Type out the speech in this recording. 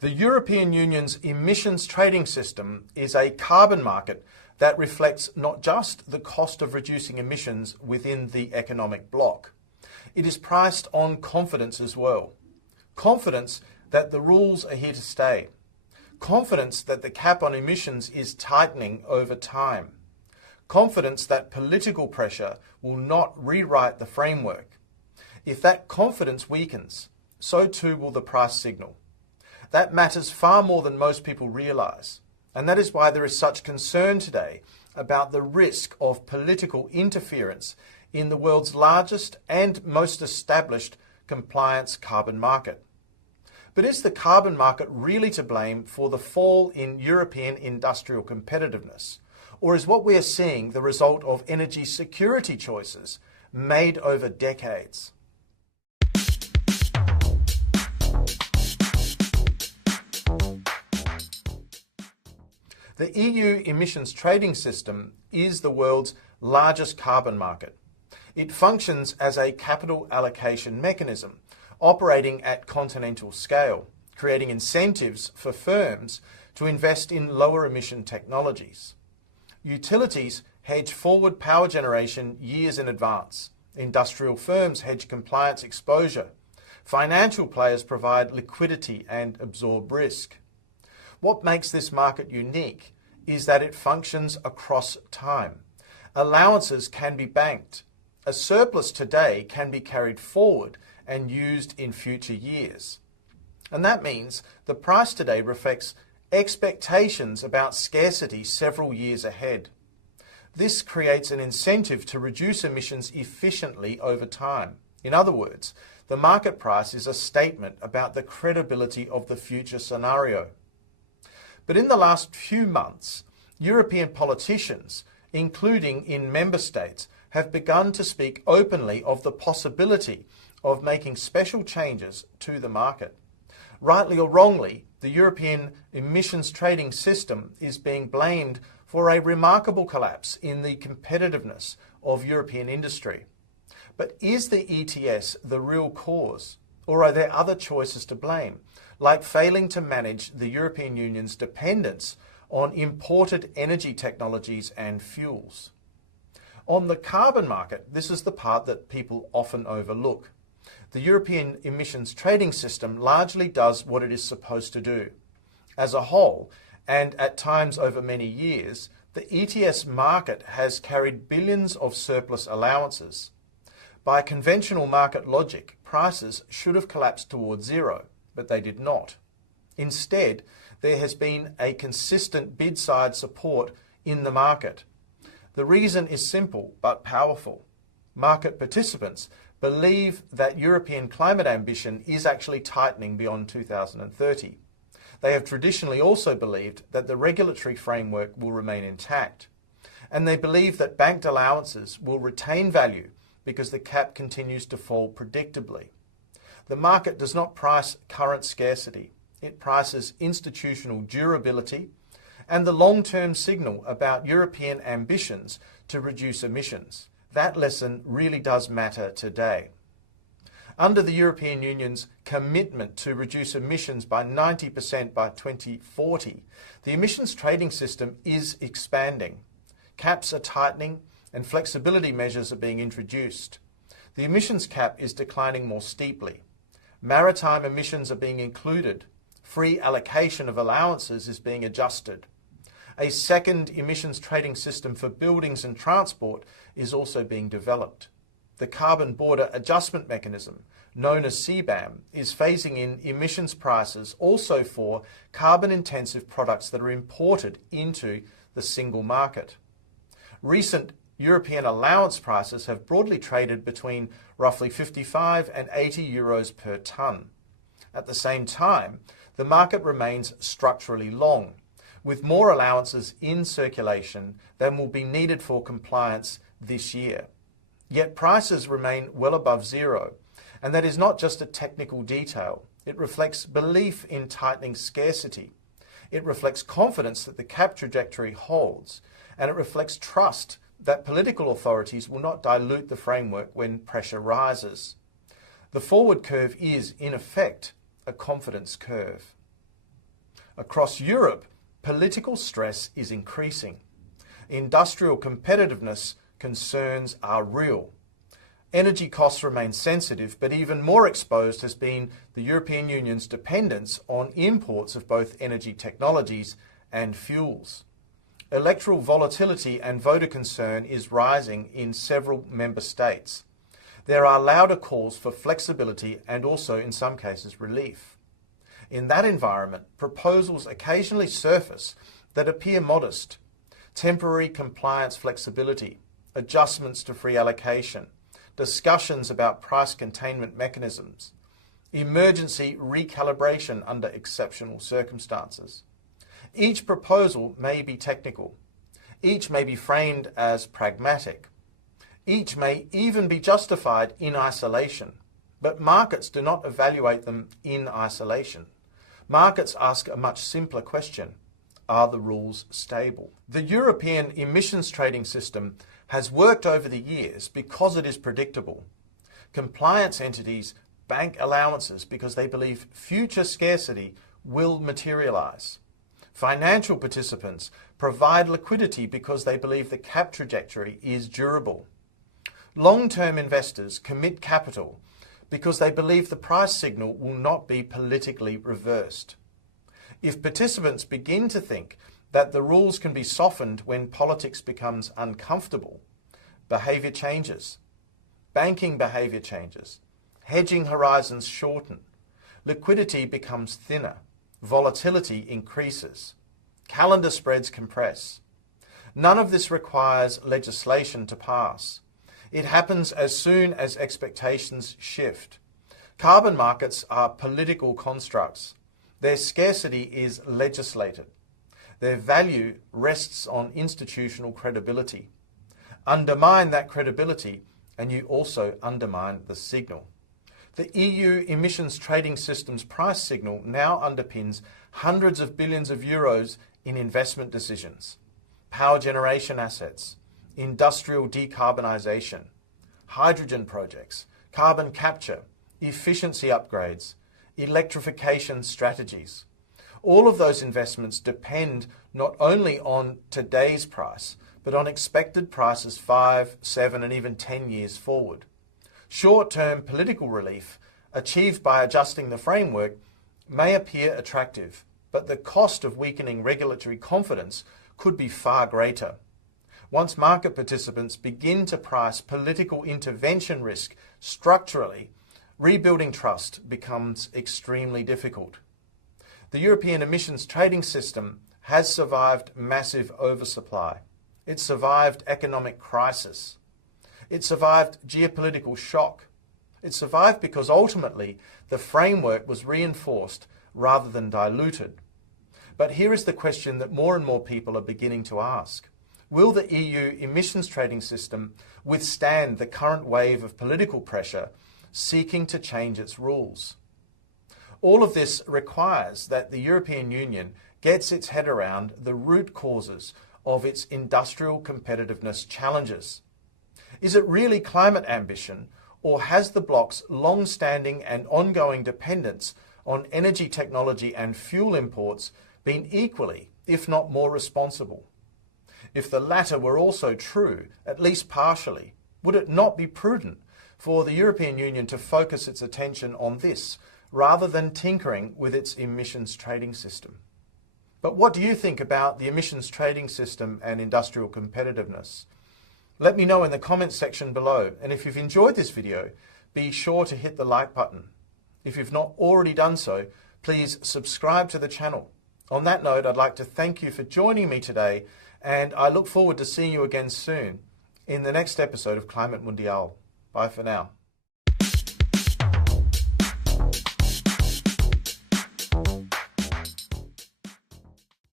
The European Union's emissions trading system is a carbon market that reflects not just the cost of reducing emissions within the economic bloc. It is priced on confidence as well. Confidence that the rules are here to stay. Confidence that the cap on emissions is tightening over time. Confidence that political pressure will not rewrite the framework. If that confidence weakens, so too will the price signal. That matters far more than most people realise, and that is why there is such concern today about the risk of political interference in the world's largest and most established compliance carbon market. But is the carbon market really to blame for the fall in European industrial competitiveness? Or is what we are seeing the result of energy security choices made over decades? The EU emissions trading system is the world's largest carbon market. It functions as a capital allocation mechanism, operating at continental scale, creating incentives for firms to invest in lower emission technologies. Utilities hedge forward power generation years in advance. Industrial firms hedge compliance exposure. Financial players provide liquidity and absorb risk. What makes this market unique is that it functions across time. Allowances can be banked. A surplus today can be carried forward and used in future years. And that means the price today reflects expectations about scarcity several years ahead. This creates an incentive to reduce emissions efficiently over time. In other words, the market price is a statement about the credibility of the future scenario. But in the last few months, European politicians, including in member states, have begun to speak openly of the possibility of making special changes to the market. Rightly or wrongly, the European emissions trading system is being blamed for a remarkable collapse in the competitiveness of European industry. But is the ETS the real cause, or are there other choices to blame, like failing to manage the European Union's dependence on imported energy technologies and fuels? On the carbon market, this is the part that people often overlook. The European emissions trading system largely does what it is supposed to do. As a whole, and at times over many years, the ETS market has carried billions of surplus allowances. By conventional market logic, prices should have collapsed towards zero, but they did not. Instead, there has been a consistent bid-side support in the market. The reason is simple but powerful. Market participants believe that European climate ambition is actually tightening beyond 2030. They have traditionally also believed that the regulatory framework will remain intact. And they believe that banked allowances will retain value because the cap continues to fall predictably. The market does not price current scarcity. It prices institutional durability and the long-term signal about European ambitions to reduce emissions. That lesson really does matter today. Under the European Union's commitment to reduce emissions by 90% by 2040, the emissions trading system is expanding. Caps are tightening and flexibility measures are being introduced. The emissions cap is declining more steeply. Maritime emissions are being included. Free allocation of allowances is being adjusted. A second emissions trading system for buildings and transport is also being developed. The Carbon Border Adjustment Mechanism, known as CBAM, is phasing in emissions prices also for carbon-intensive products that are imported into the single market. Recent European allowance prices have broadly traded between roughly 55 and 80 euros per tonne. At the same time, the market remains structurally long, with more allowances in circulation than will be needed for compliance this year. Yet prices remain well above zero, and that is not just a technical detail. It reflects belief in tightening scarcity. It reflects confidence that the cap trajectory holds, and it reflects trust that political authorities will not dilute the framework when pressure rises. The forward curve is, in effect, a confidence curve. Across Europe, political stress is increasing. Industrial competitiveness concerns are real. Energy costs remain sensitive, but even more exposed has been the European Union's dependence on imports of both energy technologies and fuels. Electoral volatility and voter concern is rising in several member states. There are louder calls for flexibility and also, in some cases, relief. In that environment, proposals occasionally surface that appear modest. Temporary compliance flexibility, adjustments to free allocation, discussions about price containment mechanisms, emergency recalibration under exceptional circumstances. Each proposal may be technical. Each may be framed as pragmatic. Each may even be justified in isolation. But markets do not evaluate them in isolation. Markets ask a much simpler question. Are the rules stable? The European emissions trading system has worked over the years because it is predictable. Compliance entities bank allowances because they believe future scarcity will materialize. Financial participants provide liquidity because they believe the cap trajectory is durable. Long-term investors commit capital because they believe the price signal will not be politically reversed. If participants begin to think that the rules can be softened when politics becomes uncomfortable, behaviour changes. Banking behaviour changes. Hedging horizons shorten. Liquidity becomes thinner. Volatility increases. Calendar spreads compress. None of this requires legislation to pass. It happens as soon as expectations shift. Carbon markets are political constructs. Their scarcity is legislated. Their value rests on institutional credibility. Undermine that credibility and you also undermine the signal. The EU emissions trading system's price signal now underpins hundreds of billions of euros in investment decisions, power generation assets, industrial decarbonisation, hydrogen projects, carbon capture, efficiency upgrades, electrification strategies. All of those investments depend not only on today's price, but on expected prices 5, 7 and even 10 years forward. Short-term political relief achieved by adjusting the framework may appear attractive, but the cost of weakening regulatory confidence could be far greater. Once market participants begin to price political intervention risk structurally, rebuilding trust becomes extremely difficult. The European emissions trading system has survived massive oversupply. It survived economic crisis. It survived geopolitical shock. It survived because ultimately the framework was reinforced rather than diluted. But here is the question that more and more people are beginning to ask. Will the EU emissions trading system withstand the current wave of political pressure seeking to change its rules? All of this requires that the European Union gets its head around the root causes of its industrial competitiveness challenges. Is it really climate ambition, or has the bloc's long-standing and ongoing dependence on energy technology and fuel imports been equally, if not more responsible? If the latter were also true, at least partially, would it not be prudent for the European Union to focus its attention on this rather than tinkering with its emissions trading system? But what do you think about the emissions trading system and industrial competitiveness? Let me know in the comments section below, and if you've enjoyed this video, be sure to hit the like button. If you've not already done so, please subscribe to the channel. On that note, I'd like to thank you for joining me today, and I look forward to seeing you again soon in the next episode of Climate Mundial. Bye for now.